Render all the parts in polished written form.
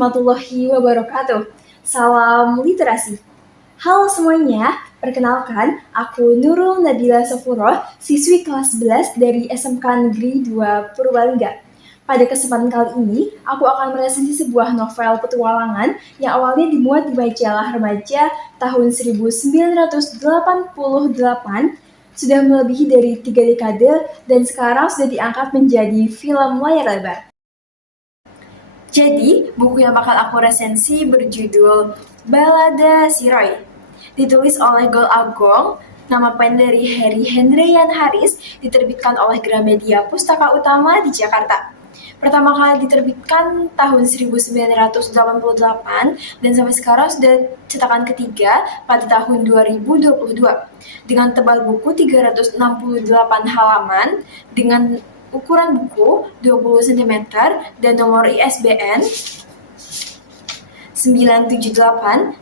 warahmatullahi wabarakatuh. Salam literasi. Halo semuanya, perkenalkan aku Nurul Nabila Safuro, siswi kelas 11 dari SMK Negeri 2 Purbalingga. Pada kesempatan kali ini, aku akan meresensi sebuah novel petualangan yang awalnya dimuat di majalah remaja tahun 1988, sudah melebihi dari 3 dekade, dan sekarang sudah diangkat menjadi film layar lebar. Jadi, buku yang bakal aku resensi berjudul Balada Si Roy. Ditulis oleh Gol Agung, nama pen dari Harry Hendrian Haris, diterbitkan oleh Gramedia Pustaka Utama di Jakarta. Pertama kali diterbitkan tahun 1988 dan sampai sekarang sudah cetakan ketiga pada tahun 2022. Dengan tebal buku 368 halaman, dengan ukuran buku 20 cm dan nomor ISBN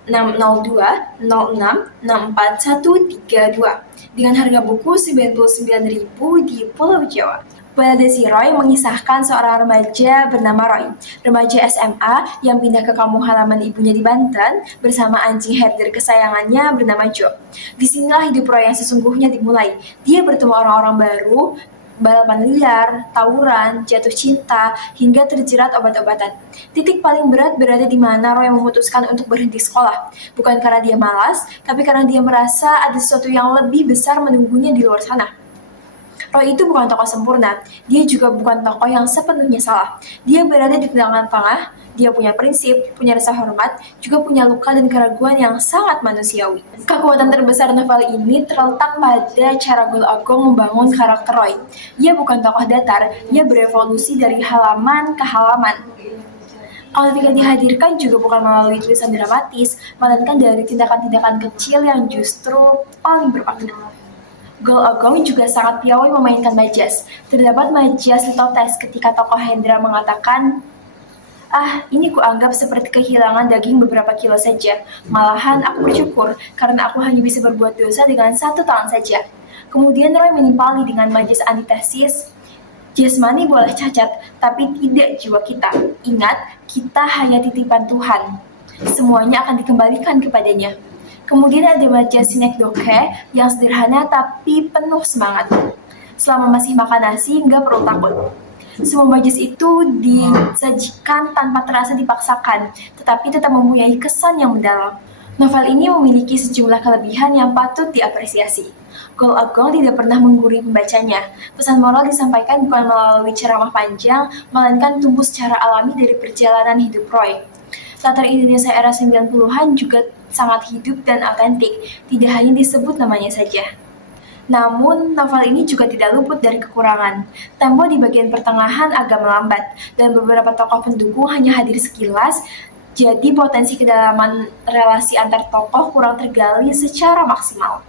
978-602-06-64132 dengan harga buku Rp99.000 di Pulau Jawa. Balada Si Roy mengisahkan seorang remaja bernama Roy, remaja SMA yang pindah ke kampung halaman ibunya di Banten bersama anjing herder kesayangannya bernama Jo. Disinilah hidup Roy yang sesungguhnya dimulai. Dia bertemu orang-orang baru, balapan liar, tawuran, jatuh cinta, hingga terjerat obat-obatan. Titik paling berat berada di mana Roy memutuskan untuk berhenti sekolah. Bukan karena dia malas, tapi karena dia merasa ada sesuatu yang lebih besar menunggunya di luar sana. Roy itu bukan tokoh sempurna, dia juga bukan tokoh yang sepenuhnya salah. Dia berada di tengah-tengah, dia punya prinsip, punya rasa hormat, juga punya luka dan keraguan yang sangat manusiawi. Kekuatan terbesar novel ini terletak pada cara Gol Agung membangun karakter Roy. Ia bukan tokoh datar, ia berevolusi dari halaman ke halaman. Kalau ketika dihadirkan juga bukan melalui tulisan dramatis, melainkan dari tindakan-tindakan kecil yang justru paling bermakna. Gol Agung juga sangat piawai memainkan majas. Terdapat majas litotes ketika tokoh Hendra mengatakan, ini kuanggap seperti kehilangan daging beberapa kilo saja. Malahan aku bersyukur, karena aku hanya bisa berbuat dosa dengan 1 tangan saja. Kemudian Roy menimpali dengan majas antitesis, jasmani boleh cacat, tapi tidak jiwa kita. Ingat, kita hanya titipan Tuhan. Semuanya akan dikembalikan kepadanya. Kemudian ada majas sinekdoche yang sederhana tapi penuh semangat. Selama masih makan nasi, nggak perlu takut. Semua majas itu disajikan tanpa terasa dipaksakan, tetapi tetap mempunyai kesan yang mendalam. Novel ini memiliki sejumlah kelebihan yang patut diapresiasi. Gol Agung tidak pernah menggurui pembacanya. Pesan moral disampaikan bukan melalui ceramah panjang, melainkan tumbuh secara alami dari perjalanan hidup Roy. Latar Indonesia era 90-an juga sangat hidup dan autentik, tidak hanya disebut namanya saja. Namun, novel ini juga tidak luput dari kekurangan. Tempo di bagian pertengahan agak melambat, dan beberapa tokoh pendukung hanya hadir sekilas, jadi potensi kedalaman relasi antar tokoh kurang tergali secara maksimal.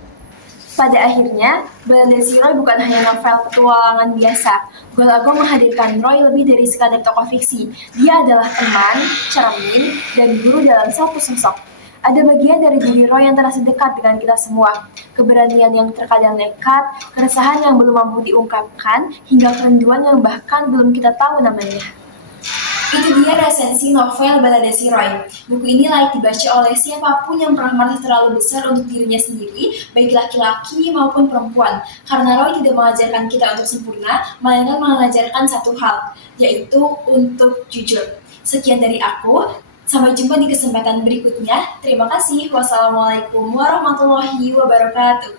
Pada akhirnya, Balada Si Roy bukan hanya novel petualangan biasa. Gol Agung menghadirkan Roy lebih dari sekadar tokoh fiksi. Dia adalah teman, cermin, dan guru dalam satu sosok. Ada bagian dari diri Roy yang terasa dekat dengan kita semua. Keberanian yang terkadang nekat, keresahan yang belum mampu diungkapkan, hingga kerinduan yang bahkan belum kita tahu namanya. Itu dia resensi novel Balada Si Roy. Buku ini layak dibaca oleh siapapun yang pernah merasa terlalu besar untuk dirinya sendiri, baik laki-laki maupun perempuan. Karena Roy tidak mengajarkan kita untuk sempurna, melainkan mengajarkan satu hal, yaitu untuk jujur. Sekian dari aku, sampai jumpa di kesempatan berikutnya. Terima kasih. Wassalamualaikum warahmatullahi wabarakatuh.